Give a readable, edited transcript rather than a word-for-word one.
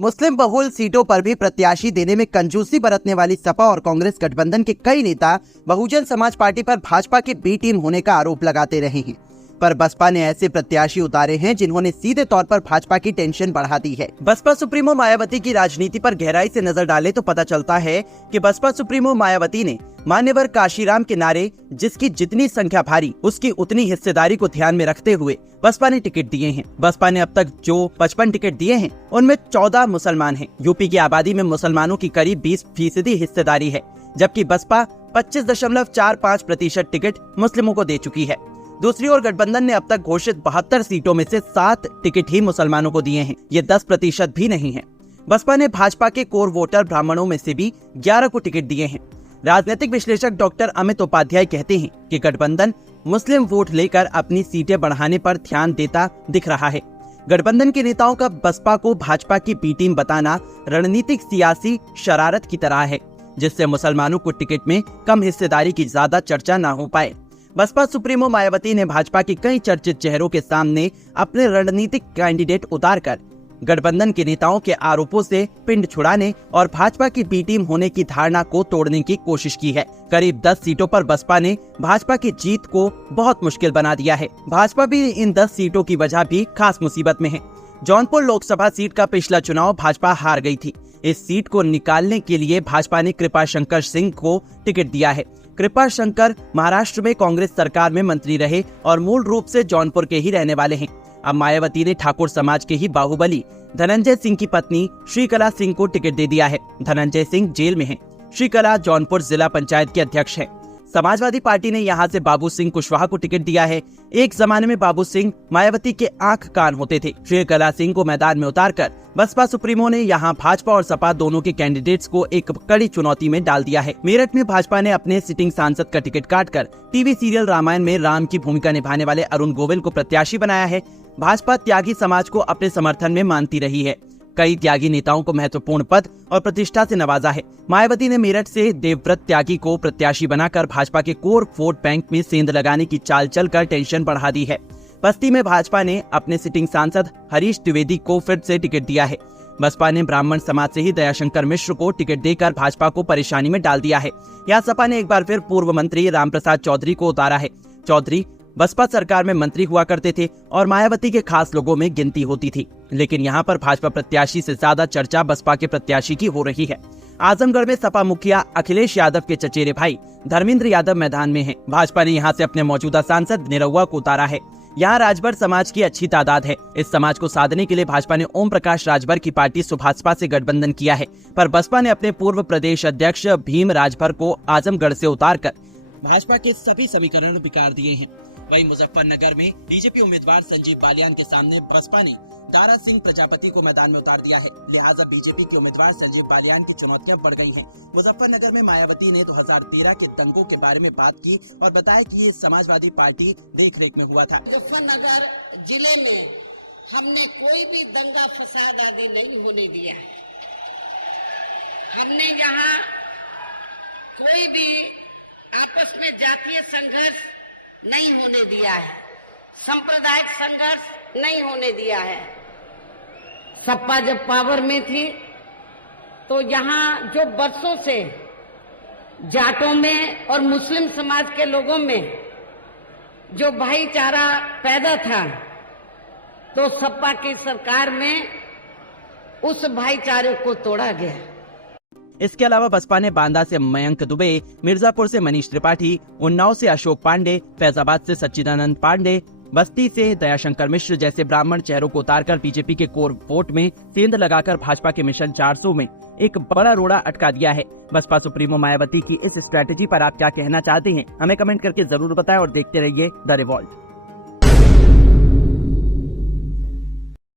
मुस्लिम बहुल सीटों पर भी प्रत्याशी देने में कंजूसी बरतने वाली सपा और कांग्रेस गठबंधन के कई नेता बहुजन समाज पार्टी पर भाजपा की बी टीम होने का आरोप लगाते रहे हैं, पर बसपा ने ऐसे प्रत्याशी उतारे हैं जिन्होंने सीधे तौर पर भाजपा की टेंशन बढ़ा दी है। बसपा सुप्रीमो मायावती की राजनीति पर गहराई से नजर डाले तो पता चलता है कि बसपा सुप्रीमो मायावती ने मान्यवर काशीराम के नारे जिसकी जितनी संख्या भारी उसकी उतनी हिस्सेदारी को ध्यान में रखते हुए बसपा ने टिकट दिए हैं। बसपा ने अब तक जो 55 टिकट दिए हैं उनमें 14 मुसलमान हैं। यूपी की आबादी में मुसलमानों की करीब 20% हिस्सेदारी है, जबकि बसपा 25.45% टिकट मुस्लिमों को दे चुकी है। दूसरी ओर गठबंधन ने अब तक घोषित 72 सीटों में से 7 टिकट ही मुसलमानों को दिए हैं। ये 10% भी नहीं है। बसपा ने भाजपा के कोर वोटर ब्राह्मणों में से भी 11 को टिकट दिए हैं। राजनीतिक विश्लेषक डॉक्टर अमित उपाध्याय कहते हैं कि गठबंधन मुस्लिम वोट लेकर अपनी सीटें बढ़ाने पर ध्यान देता दिख रहा है। गठबंधन के नेताओं का बसपा को भाजपा की बी टीम बताना रणनीतिक सियासी शरारत की तरह है, जिससे मुसलमानों को टिकट में कम हिस्सेदारी की ज्यादा चर्चा न हो पाए। बसपा सुप्रीमो मायावती ने भाजपा के कई चर्चित चेहरों के सामने अपने रणनीतिक कैंडिडेट उतारकर गठबंधन के नेताओं के आरोपों से पिंड छुड़ाने और भाजपा की बी टीम होने की धारणा को तोड़ने की कोशिश की है। करीब 10 सीटों पर बसपा ने भाजपा की जीत को बहुत मुश्किल बना दिया है। भाजपा भी इन 10 सीटों की वजह भी खास मुसीबत में है। जौनपुर लोकसभा सीट का पिछला चुनाव भाजपा हार गई थी। इस सीट को निकालने के लिए भाजपा ने कृपाशंकर सिंह को टिकट दिया है। कृपाशंकर महाराष्ट्र में कांग्रेस सरकार में मंत्री रहे और मूल रूप से जौनपुर के ही रहने वाले हैं। अब मायावती ने ठाकुर समाज के ही बाहुबली धनंजय सिंह की पत्नी श्रीकला सिंह को टिकट दे दिया है। धनंजय सिंह जेल में हैं। श्रीकला जौनपुर जिला पंचायत के अध्यक्ष हैं। समाजवादी पार्टी ने यहां से बाबू सिंह कुशवाहा को टिकट दिया है। एक जमाने में बाबू सिंह मायावती के आंख कान होते थे। श्रीकला सिंह को मैदान में उतारकर बसपा सुप्रीमो ने यहां भाजपा और सपा दोनों के कैंडिडेट्स को एक कड़ी चुनौती में डाल दिया है। मेरठ में भाजपा ने अपने सिटिंग सांसद का टिकट काटकर टीवी सीरियल रामायण में राम की भूमिका निभाने वाले अरुण गोविल को प्रत्याशी बनाया है। भाजपा त्यागी समाज को अपने समर्थन में मानती रही है। कई त्यागी नेताओं को महत्वपूर्ण पद और प्रतिष्ठा से नवाजा है। मायावती ने मेरठ से देवव्रत त्यागी को प्रत्याशी बनाकर भाजपा के कोर वोट बैंक में सेंध लगाने की चाल चलकर टेंशन बढ़ा दी है। बस्ती में भाजपा ने अपने सिटिंग सांसद हरीश द्विवेदी को फिर से टिकट दिया है। बसपा ने ब्राह्मण समाज से ही दयाशंकर मिश्र को टिकट देकर भाजपा को परेशानी में डाल दिया है। यहाँ सपा ने एक बार फिर पूर्व मंत्री रामप्रसाद चौधरी को उतारा है। चौधरी बसपा सरकार में मंत्री हुआ करते थे और मायावती के खास लोगों में गिनती होती थी, लेकिन यहाँ पर भाजपा प्रत्याशी से ज्यादा चर्चा बसपा के प्रत्याशी की हो रही है। आजमगढ़ में सपा मुखिया अखिलेश यादव के चचेरे भाई धर्मेंद्र यादव मैदान में हैं। भाजपा ने यहाँ से अपने मौजूदा सांसद निरहुआ को उतारा है। यहाँ राजभर समाज की अच्छी तादाद है। इस समाज को साधने के लिए भाजपा ने ओम प्रकाश राजभर की पार्टी सुभाषपा से गठबंधन किया है, पर बसपा ने अपने पूर्व प्रदेश अध्यक्ष भीम राजभर को आजमगढ़ से उतारकर भाजपा के सभी समीकरण बिगाड़ दिए हैं। वहीं मुजफ्फरनगर में बीजेपी उम्मीदवार संजीव बालियान के सामने बसपा ने दारा सिंह प्रजापति को मैदान में उतार दिया है। लिहाजा बीजेपी के उम्मीदवार संजीव बालियान की चुनौतियां बढ़ गई हैं। मुजफ्फरनगर में मायावती ने 2013 के दंगों के बारे में बात की और बताया कि ये समाजवादी पार्टी देखरेख में हुआ था। मुजफ्फरनगर जिले में हमने कोई भी दंगा फसाद आदि नहीं होने दिया। हमने यहाँ कोई भी आपस में जातीय संघर्ष नहीं होने दिया है, सांप्रदायिक संघर्ष नहीं होने दिया है। सपा जब पावर में थी तो यहाँ जो बरसों से जाटों में और मुस्लिम समाज के लोगों में जो भाईचारा पैदा था, तो सपा की सरकार में उस भाईचारे को तोड़ा गया। इसके अलावा बसपा ने बांदा से मयंक दुबे, मिर्जापुर से मनीष त्रिपाठी, उन्नाव से अशोक पांडे, फैजाबाद से सच्चिदानंद पांडे, बस्ती से दयाशंकर मिश्र जैसे ब्राह्मण चेहरों को उतारकर बीजेपी के कोर वोट में सेंध लगाकर भाजपा के मिशन 400 में एक बड़ा रोड़ा अटका दिया है। बसपा सुप्रीमो मायावती की इस स्ट्रैटेजी पर आप क्या कहना चाहते हैं, हमें कमेंट करके जरूर बताएं और देखते रहिए द रिवॉल्ट।